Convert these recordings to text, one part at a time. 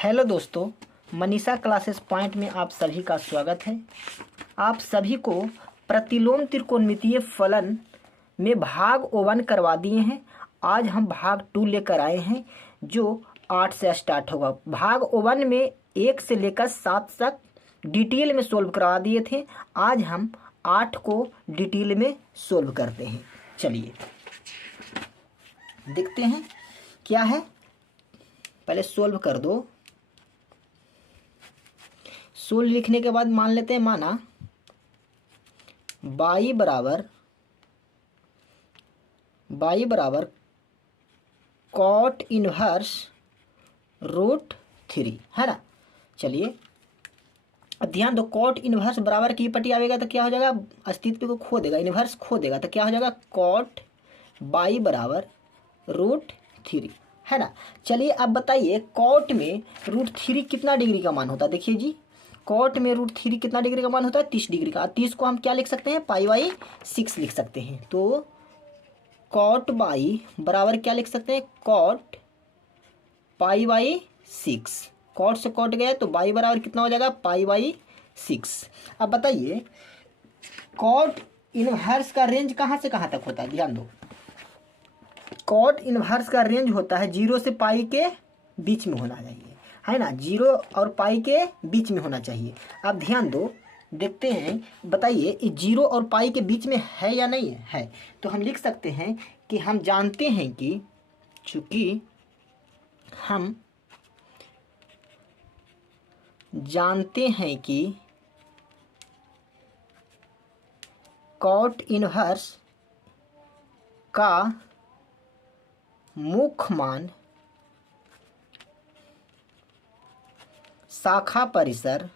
Hello दोस्तों, Manisha classes point में आप सभी का स्वागत है। आप सभी को प्रतिलोम त्रिकोणमितीय फलन में भाग 1 करवा दिए हैं। आज हम भाग 2 लेकर आए हैं जो 8 से स्टार्ट होगा। भाग 1 में 1 से लेकर 7 तक डिटेल में सोल्व करवा दिए थे। आज हम 8 को डिटेल में सोल्व करते हैं। चलिए देखते हैं क्या है। पहले सोल्व कर दो। सोल्व लिखने के बाद मान लेते हैं, माना y बराबर कॉट इनवर्स रूट 3 है ना। चलिए अब ध्यान दो, कॉट इनवर्स बराबर की पट्टी आएगा तो क्या हो जाएगा, अस्तित्व को खो देगा, इनवर्स खो देगा तो क्या हो जाएगा, कॉट y बराबर रूट 3 है ना। चलिए अब बताइए कॉट में रूट 3 कितना डिग्री का मान होता है। देखिए जी, कॉट में रूट 3 कितना डिग्री का मान होता है, 30 डिग्री का। 30 को हम क्या लिख सकते हैं, π/6 लिख सकते हैं। तो कॉट y बराबर क्या लिख सकते हैं, कॉट π/6। कॉट से कॉट गया तो y बराबर कितना हो जाएगा, π/6। अब बताइए कॉट इनवर्स का रेंज कहाँ से कहाँ तक होता है। ध्यान दो, कॉट इनवर्स का रेंज होता है 0 से पाई के बीच में होना चाहिए, है ना। 0 और पाई के बीच में होना चाहिए। अब ध्यान दो, देखते हैं, बताइए 0 और पाई के बीच में है या नहीं है। तो हम लिख सकते हैं कि हम जानते हैं कि चूंकि हम जानते हैं कि कॉट इनवर्स का मुख्य मान शाखा परिसर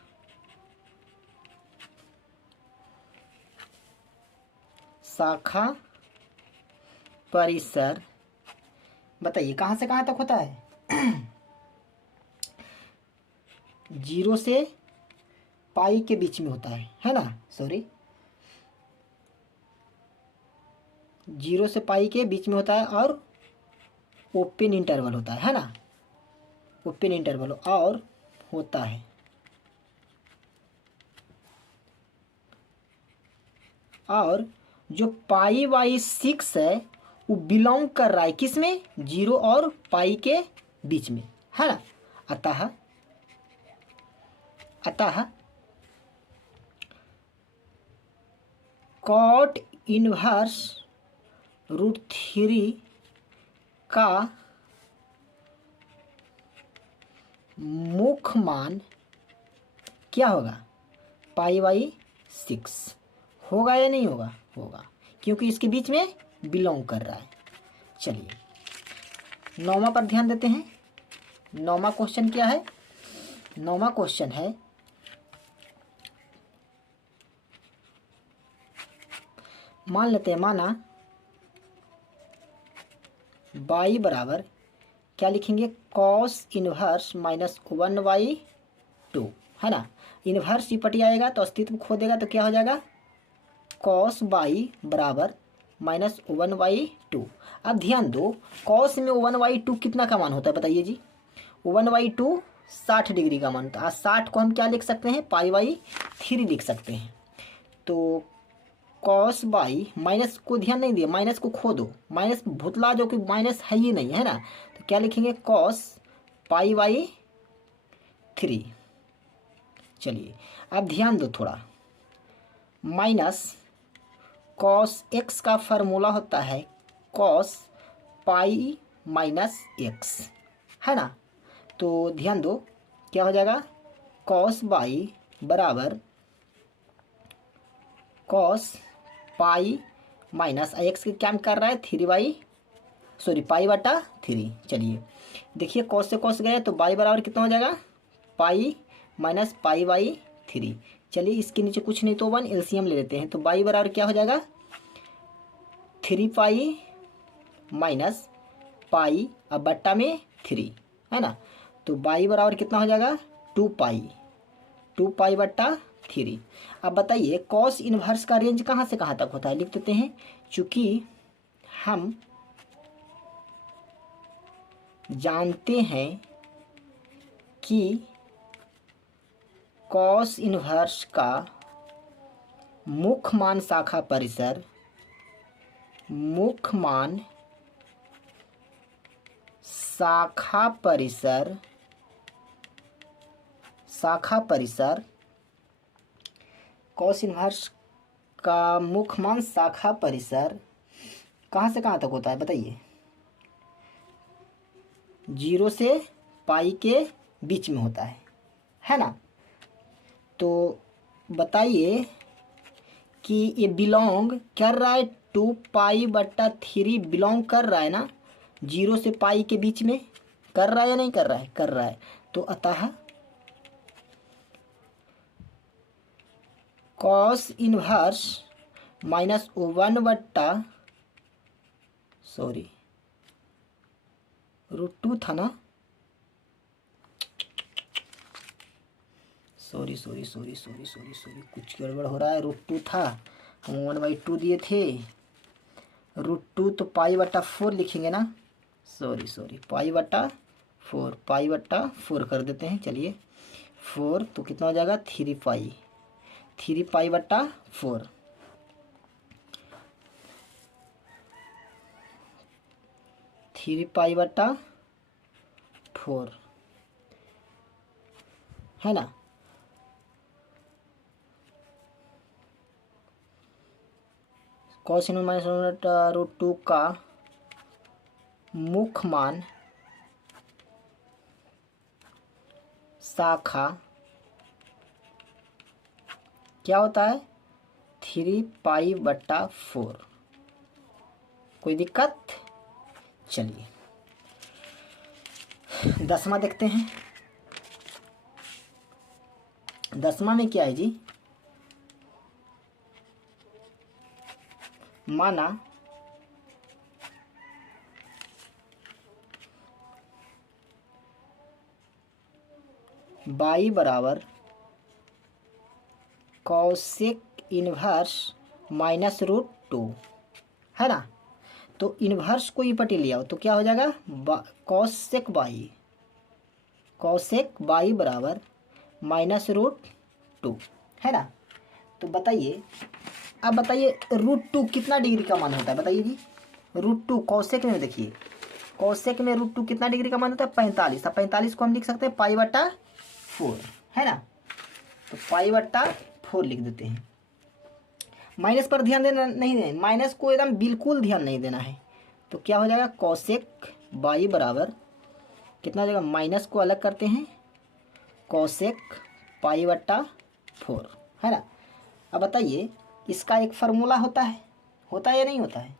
बताइए कहाँ से कहाँ तक होता है 0 से पाई के बीच में होता है ना। सॉरी, 0 से पाई के बीच में होता है और ओपन इंटरवल होता है ना। ओपन इंटरवल और होता है और जो π/6 है वो बिलोंग कर रहा है किस में, 0 और पाई के बीच में, है ना। अतः कॉट इनवर्स रूट 3 का मुख्य मान क्या होगा, π/6 होगा या नहीं होगा, होगा, क्योंकि इसके बीच में बिलोंग कर रहा है। चलिए 9वां पर ध्यान देते हैं। 9वां क्वेश्चन क्या है, 9वां क्वेश्चन है मान लेते हैं, माना y बराबर क्या लिखेंगे, कॉस इनवर्स -1/2 है ना। इनवर्स विपटी आएगा तो अस्तित्व खो देगा तो क्या हो जाएगा, कॉस y बराबर -1/2। अब ध्यान दो, कॉस में 1/2 कितना का मान होता है बताइए जी, 1/2 60 डिग्री का मान होता है। 60 को हम क्या लिख सकते हैं, π/3 लिख सकते हैं। तो कॉस y, माइनस को ध्यान नहीं दिया, माइनस को खो दो, माइनस भुतला जो कि माइनस है ही नहीं, है ना। तो क्या लिखेंगे, कॉस π/3। चलिए अब ध्यान दो थोड़ा, माइनस कॉस x का फार्मूला होता है कॉस π-x, है ना। तो ध्यान दो क्या हो जाएगा, कॉस y बराबर कॉस पाई माइनस x के क्या कर रहा है, π/3। चलिए देखिए, कॉस से कॉस गए तो y बराबर कितना हो जाएगा, पाई माइनस π/3। चलिए इसके नीचे कुछ नहीं तो 1 एलसीएम ले लेते हैं। तो y बराबर क्या हो जाएगा, 3π माइनस पाई अब बट्टा में 3, है ना। तो y बराबर कितना हो जाएगा, 2π/3। अब बताइए कॉस इनवर्स का रेंज कहाँ से कहाँ तक होता है, लिख देते हैं। चूंकि हम जानते हैं कि कॉस इन्वर्स का मुख्य मान शाखा परिसर कॉस इन्वर्स का मुख्य मान शाखा परिसर कहाँ से कहाँ तक होता है बताइए? 0 से पाई के बीच में होता है ना। तो बताइए कि ये बिलोंग कर रहा है 2π/3 बिलोंग कर रहा है ना 0 से पाई के बीच में, कर रहा है या नहीं कर रहा है? कर रहा है। तो अतः कॉस इन्वर्स √2 था ना, सॉरी कुछ गड़बड़ हो रहा है। √2 था, हम 1/2 दिए थे। √2 तो π/4 लिखेंगे ना, सॉरी π/4 कर देते हैं। चलिए 4 तो कितना हो जाएगा 3π/4 3π/4 है ना। कॉस इन्वर्स √2 का मुख्य मान शाखा क्या होता है 3π/4। कोई दिक्कत? चलिए 10वां देखते हैं। 10वां में क्या है जी? माना बाई बराबर कॉसेक इन्वर्स -√2 है ना। तो इन्वर्स को पटे लिया तो क्या हो जाएगा कॉसेक बाई बराबर -√2 है ना। तो बताइए, अब बताइए √2 कितना डिग्री का मान होता है बताइए जी? √2 कॉसेक में देखिए, कॉसेक में √2 कितना डिग्री का मान होता है 45। अब 45 को हम लिख सकते हैं π/4 है ना। तो π/4 लिख देते हैं। माइनस पर ध्यान देना नहीं है, माइनस को एकदम बिल्कुल ध्यान नहीं देना है। तो क्या हो जाएगा कॉसेक बाई बराबर कितना हो जाएगा, माइनस को अलग करते हैं कॉसेक π/4 है ना। अब बताइए इसका एक फार्मूला होता है या नहीं होता है?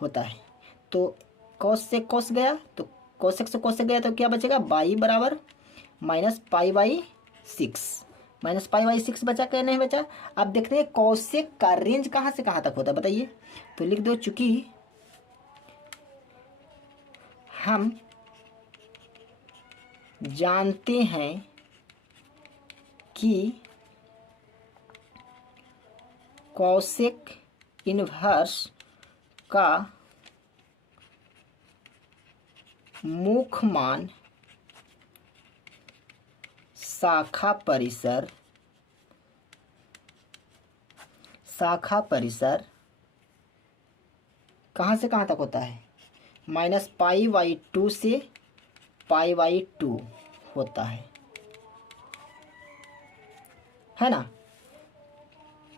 होता है। तो कॉस से कॉस गया तो कॉसेक से कॉसेक गया तो क्या बचेगा बाई बराबर -π/6 बचा क्या नहीं बचा? अब देखते हैं कॉसेक का रेंज कहाँ से कहाँ तक होता है बताइए। तो लिख दो, चूंकि हम जानते हैं कि कॉसेक इन्वर्स का मुख्य मान शाखा कहाँ से कहाँ तक होता है -π/2 से π/2 होता है ना।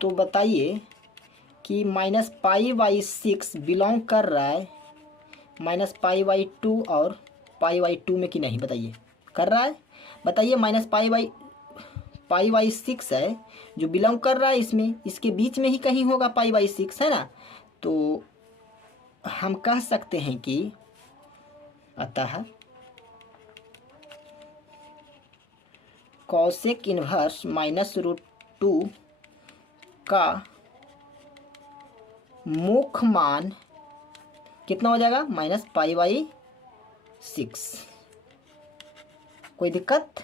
तो बताइए कि -π/6 बिलोंग कर रहा है -π/2 और π/2 में कि नहीं बताइए? कर रहा है। बताइए -π/6 है जो बिलोंग कर रहा है इसमें, इसके बीच में ही कहीं होगा π/6 है ना। तो हम कह सकते हैं कि अतः कॉसेक इन्वर्स -√2 का मुख्य मान कितना हो जाएगा -π/6। कोई दिक्कत?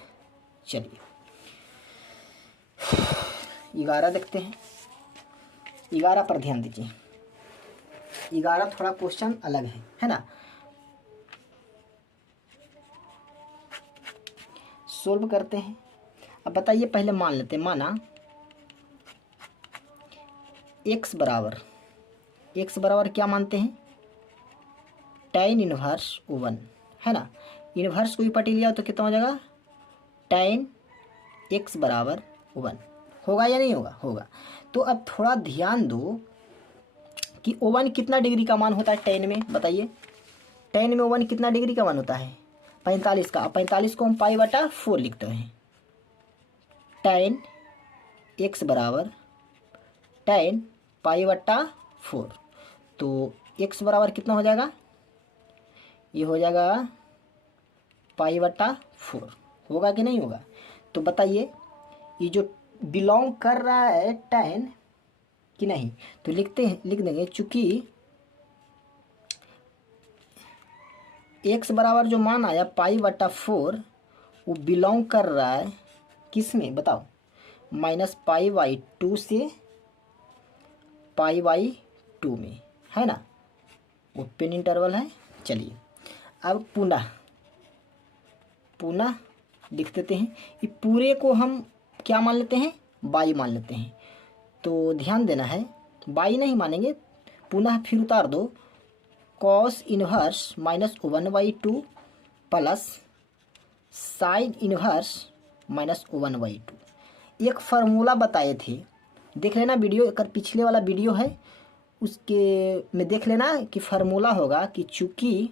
चलिए 11 देखते हैं। 11 पर ध्यान दीजिए। 11 थोड़ा क्वेश्चन अलग है ना। सोल्व करते हैं। अब बताइए, पहले मान लेते हैं, माना x बराबर क्या मानते हैं, tan इनवर्स 1, है ना। इनवर्स को भी पटी लिया तो कितना हो जाएगा, tan x बराबर 1 होगा या नहीं होगा, होगा। तो अब थोड़ा ध्यान दो कि ओवन कितना डिग्री का मान होता है tan में, बताइए। tan में ओवन कितना डिग्री का मान होता है, 45 का। 45 को हम π/4 लिखते हैं। tan x बराबर tan π/4, तो x बराबर कितना हो जाएगा, ये हो जाएगा π/4, होगा कि नहीं होगा। तो बताइए, ये जो बिलोंग कर रहा है tan कि नहीं, तो लिख देंगे, चूँकि x बराबर जो मान आया π/4 वो बिलोंग कर रहा है किस में, बताओ, -π/2 से π/2 में, है ना, ओपन इंटरवल है। चलिए अब पुनः लिख देते हैं। ये पूरे को हम क्या मान लेते हैं, y मान लेते हैं। तो ध्यान देना है, y नहीं मानेंगे, पुनः फिर उतार दो, cos inverse -1/2 plus sine inverse -1/2। एक फार्मूला बताए थे, देख लेना वीडियो, अगर पिछले वाला वीडियो है उसके में देख लेना कि फार्मूला होगा कि चूँकि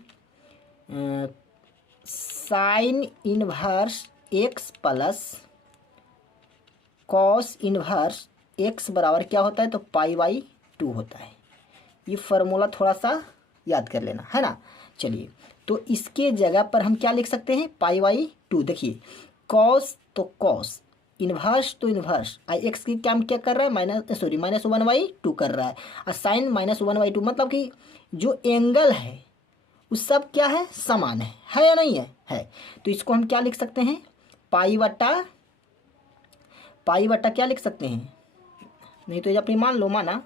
sine inverse x plus cos inverse x बराबर क्या होता है, तो π/2 होता है। ये फार्मूला थोड़ा सा याद कर लेना, है ना। चलिए, तो इसके जगह पर हम क्या लिख सकते हैं, π/2। देखिए, कॉस तो कॉस, इन्वर्स तो इन्वर्स, x की क्या कर रहा है, -1/2 कर रहा है, और साइन -1/2, मतलब कि जो एंगल है वो सब क्या है, समान है या नहीं है। तो इसको हम क्या लिख सकते हैं, π/, क्या लिख सकते हैं, नहीं तो ये अपनी मान लो, माना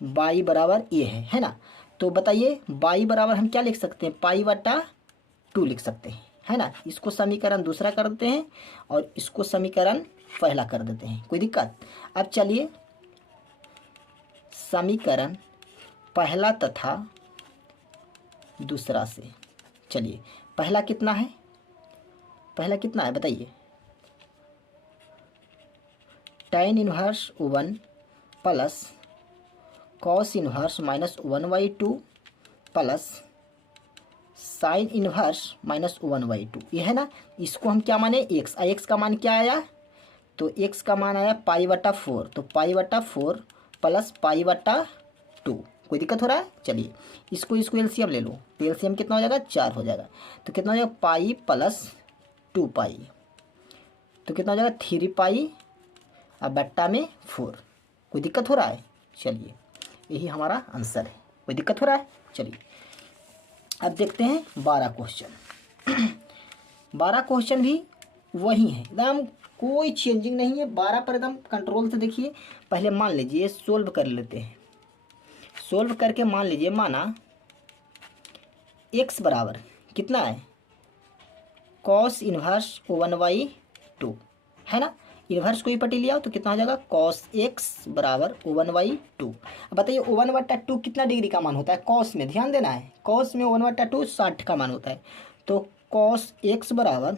y बराबर ये है ना। तो बताइए, y बराबर हम क्या लिख सकते हैं, π/2 लिख सकते हैं, है ना। इसको समीकरण दूसरा कर देते हैं और इसको समीकरण पहला कर देते हैं, कोई दिक्कत। अब चलिए, समीकरण पहला तथा दूसरा से, चलिए पहला कितना है, बताइए, tan inverse 1 plus cos inverse -1/2 plus sine inverse -1/2, ये है ना। इसको हम क्या माने, x का मान क्या आया, तो x का मान आया π/4, तो π/4 प्लस π/2, कोई दिक्कत हो रहा है। चलिए, इसको एलसीएम ले लो, तो एलसीएम कितना हो जाएगा, 4 हो जाएगा। तो कितना हो जाएगा, पाई प्लस 2π, तो कितना हो जाएगा, 3π अब बट्टा में 4। कोई दिक्कत हो रहा है। चलिए, यही हमारा आंसर है, कोई दिक्कत हो रहा है। चलिए अब देखते हैं 12 क्वेश्चन। 12 क्वेश्चन भी वही है, एकदम कोई चेंजिंग नहीं है। 12 पर एकदम कंट्रोल से देखिए। पहले मान लीजिए, सोल्व कर लेते हैं। सोल्व करके मान लीजिए, माना x बराबर कितना है, कॉस इनवर्स 1/2, है ना। इन्वर्स को ही पटी लिया तो कितना हो जाएगा, कॉस x बराबर 1/2। अब बताइए 1/2 कितना डिग्री का मान होता है, कॉस में ध्यान देना है, कॉस में 1/2 60 का मान होता है। तो कॉस x बराबर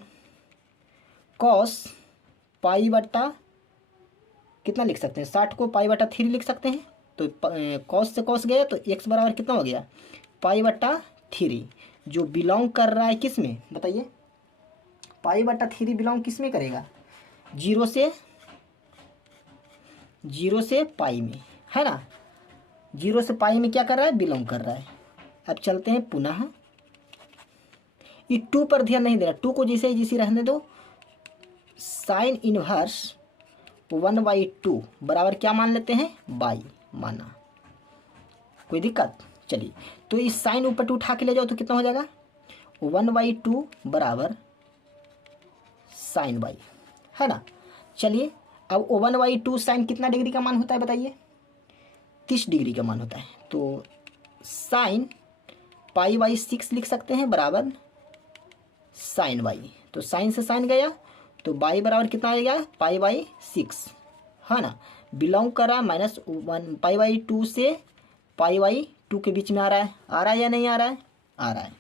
कॉस π/, कितना लिख सकते हैं, 60 को π/3 लिख सकते हैं। तो कॉस से कॉस गया तो x बराबर कितना हो गया, π/3, जो बिलोंग कर रहा है किस में, बताइए। π/3 बिलोंग किस में करेगा, 0 से पाई में, है ना। 0 से पाई में क्या कर रहा है, बिलोंग कर रहा है। अब चलते हैं पुनः, ये 2 पर ध्यान नहीं देना, 2 को जैसे रहने दो। साइन इनवर्स 1/2 बराबर क्या मान लेते हैं, बाई माना, कोई दिक्कत। चलिए, तो इस साइन ऊपर 2 उठा के ले जाओ तो कितना हो जाएगा, 1/2 बराबर साइन बाई, है ना। चलिए, अब 1/2 साइन कितना डिग्री का मान होता है, बताइए, 30 डिग्री का मान होता है। तो साइन π/6 लिख सकते हैं बराबर साइन बाई तो साइन से साइन गया, तो बाई बराबर कितना आ गया, π/6, है ना। बिलोंग कर रहा है -1 π/2 से π/2 के बीच में आ रहा है या नहीं आ रहा है, आ रहा है।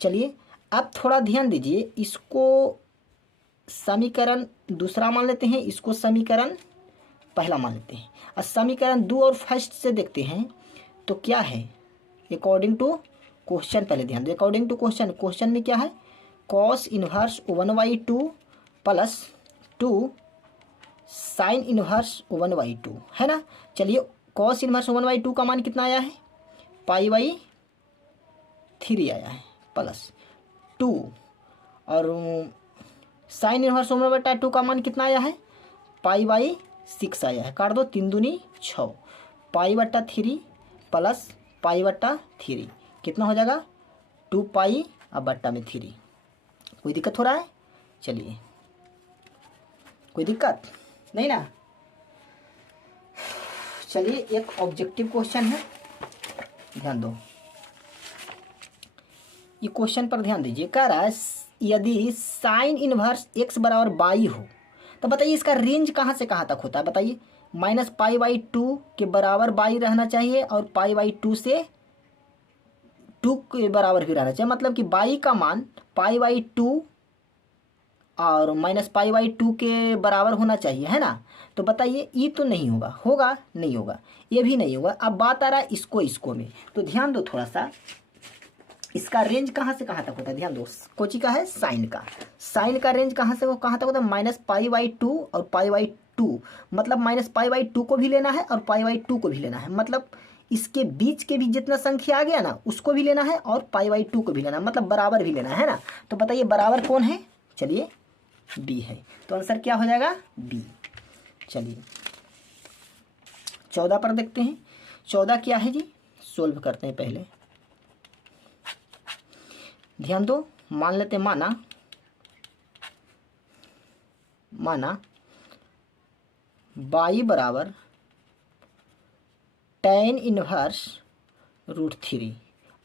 चलिए अब थोड़ा ध्यान दीजिए, इसको समीकरण दूसरा मान लेते हैं, इसको समीकरण पहला मान लेते हैं। और समीकरण 2 और फर्स्ट से देखते हैं तो क्या है, अकॉर्डिंग टू क्वेश्चन। पहले ध्यान दो, अकॉर्डिंग टू क्वेश्चन में क्या है, cos inverse 1/2 plus 2 sine inverse 1/2, है ना। चलिए cos इनवर्स 1/2 का मान कितना आया है, π/3 आया है, प्लस 2, और साइन इनवर्स 1/2 का मान कितना आया है, π/6 आया है। काट दो, 3 दूनी 6, π/3 प्लस π/3 कितना हो जाएगा, 2π/3। कोई दिक्कत हो रहा है, चलिए कोई दिक्कत नहीं ना। चलिए एक ऑब्जेक्टिव क्वेश्चन है, ध्यान दो, ये क्वेश्चन पर ध्यान दीजिए। कह रहा है यदि साइन इनवर्स x बराबर बाई हो तो बताइए इसका रेंज कहाँ से कहाँ तक होता है, बताइए। -π/2 के बराबर बाई रहना चाहिए और π/2 से 2 के बराबर भी रहना चाहिए, मतलब कि बाई का मान π/2 और -π/2 के बराबर होना चाहिए, है ना। तो बताइए ये तो नहीं होगा, होगा नहीं होगा, ये भी नहीं होगा। अब बात आ रहा है इसको में, तो ध्यान दो थोड़ा सा, इसका रेंज कहाँ से कहाँ तक होता है, ध्यान दो। कोची का है, साइन का रेंज कहाँ से कहाँ तक होता है, -π/2 और π/2, मतलब -π/2 को भी लेना है और π/2 को भी लेना है, मतलब इसके बीच के भी जितना संख्या आ गया ना उसको भी लेना है और π/2 को भी लेना है, मतलब बराबर भी लेना है ना। तो बताइए बराबर कौन है, चलिए बी है, तो आंसर क्या हो जाएगा, बी। चलिए 14 पर देखते हैं, 14 क्या है जी, सोल्व करते हैं। पहले ध्यान दो, मान लेते हैं, माना बाई बराबर tan इनवर्स √3,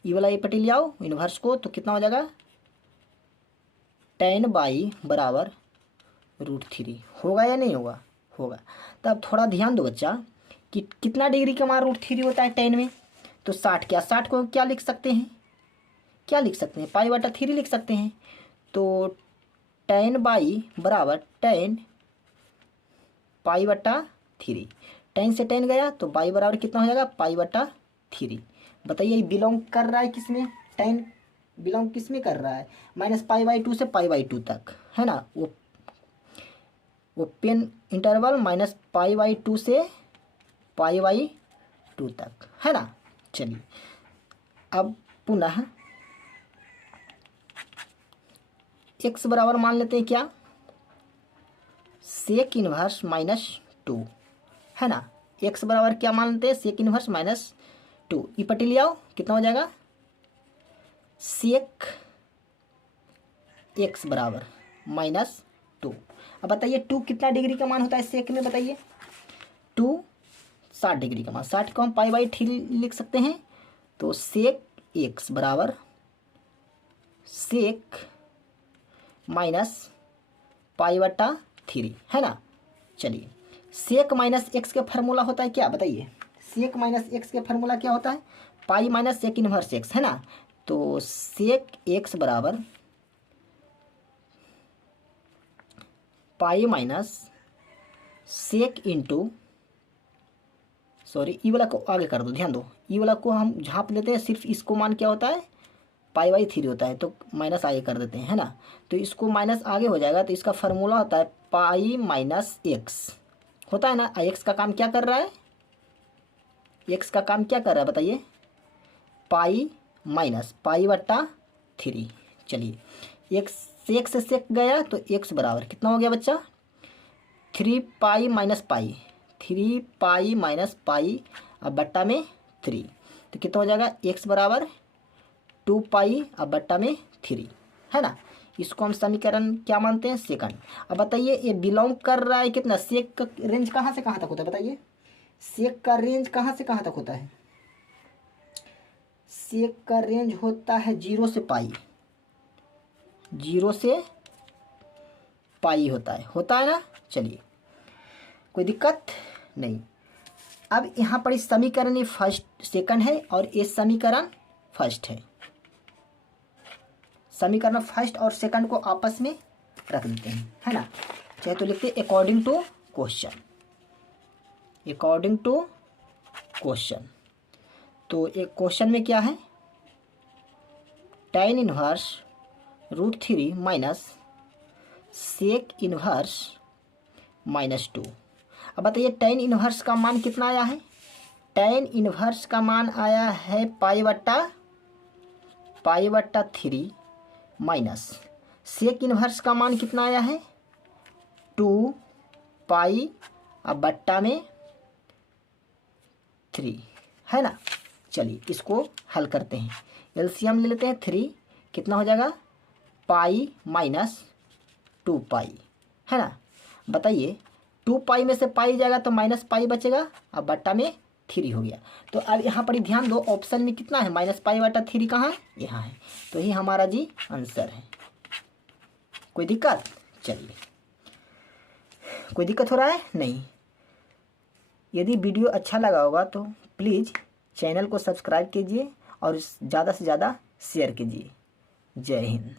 ये वाला ये पट्टी ले आओ इनवर्स को, तो कितना हो जाएगा, tan बाई बराबर √3 होगा या नहीं होगा, होगा। तब थोड़ा ध्यान दो बच्चा कि कितना डिग्री का मान √3 होता है tan में, तो 60, क्या 60 को क्या लिख सकते हैं, π/3 लिख सकते हैं। तो tan बाई बराबर tan π/3, tan से tan गया तो बाई बराबर कितना हो जाएगा, π/3। बताइए ये बिलोंग कर रहा है किसमें, tan बिलोंग किस में कर रहा है, -π/2 से π/2 तक, है ना। वो पेन इंटरवल -π/2 से π/2 तक, है ना। चलिए अब पुनः x बराबर मान लेते हैं क्या, सेक इनवर्स -2, है ना। x बराबर क्या मान लेते हैं, सेक इनवर्स -2, ये पट्टी ले आओ, कितना हो जाएगा, सेक x बराबर -2। अब बताइए 2 कितना डिग्री का मान होता है सेक में, बताइए। 2 60 डिग्री का मान, 60 को हम π/3 लिख सकते हैं, तो सेक x बराबर सेक -π/3, है ना। चलिए सेक -x का फार्मूला होता है क्या, बताइए। सेक -x का फार्मूला क्या होता है, pi minus sec inverse x, है ना। तो सेक x बराबर pi minus sec into, sorry E वाला को आगे कर दो, ध्यान दो, ई वाला को हम झाँप लेते हैं, सिर्फ इसको मान क्या होता है, π/3 होता है, तो माइनस आगे कर देते हैं, है ना। तो इसको माइनस आगे हो जाएगा, तो इसका फार्मूला होता है पाई माइनस एक्स, होता है ना। एक्स का काम क्या कर रहा है, एक्स का काम क्या कर रहा है बताइए, पाई माइनस π/3। चलिए एक्स से सेक गया तो एक्स बराबर कितना हो गया बच्चा, 3π माइनस पाई, 3π माइनस पाई अब बट्टा में 3, तो कितना हो जाएगा, एक्स बराबर 2π अब बट्टा में 3, है ना। इसको हम समीकरण क्या मानते हैं, सेकंड। अब बताइए ये बिलोंग कर रहा है कितना, सेक का रेंज कहाँ से कहाँ तक होता है, बताइए। सेक का रेंज कहाँ से कहाँ तक होता है, सेक का रेंज होता है 0 से पाई, 0 से पाई होता है ना। चलिए कोई दिक्कत नहीं। अब यहाँ पर इस समीकरण ये फर्स्ट सेकंड है और ये समीकरण फर्स्ट है। समीकरण फर्स्ट और सेकंड को आपस में रख देते हैं, है ना। चाहे तो लिखते हैं according to question, according to question. तो एक क्वेश्चन में क्या है, tan inverse √3 minus sec inverse -2। अब बताइए tan इनवर्स का मान कितना आया है। tan इनवर्स का मान आया है पाई/3 माइनस सेक इनवर्स का मान कितना आया है 2 पाई अब बट्टा में 3, है ना। चलिए इसको हल करते हैं, एलसीएम ले लेते हैं। 3 कितना हो जाएगा पाई -2 पाई, है ना। बताइए 2 पाई में से पाई जाएगा तो माइनस पाई बचेगा, अब बट्टा में 3 हो गया। तो अब यहाँ पर ध्यान दो, ऑप्शन में कितना है -पाई/3 कहाँ है, यहाँ है। तो ये हमारा जी आंसर है। कोई दिक्कत, चलिए कोई दिक्कत हो रहा है नहीं। यदि वीडियो अच्छा लगा होगा तो प्लीज़ चैनल को सब्सक्राइब कीजिए और ज़्यादा से ज़्यादा शेयर कीजिए। जय हिंद।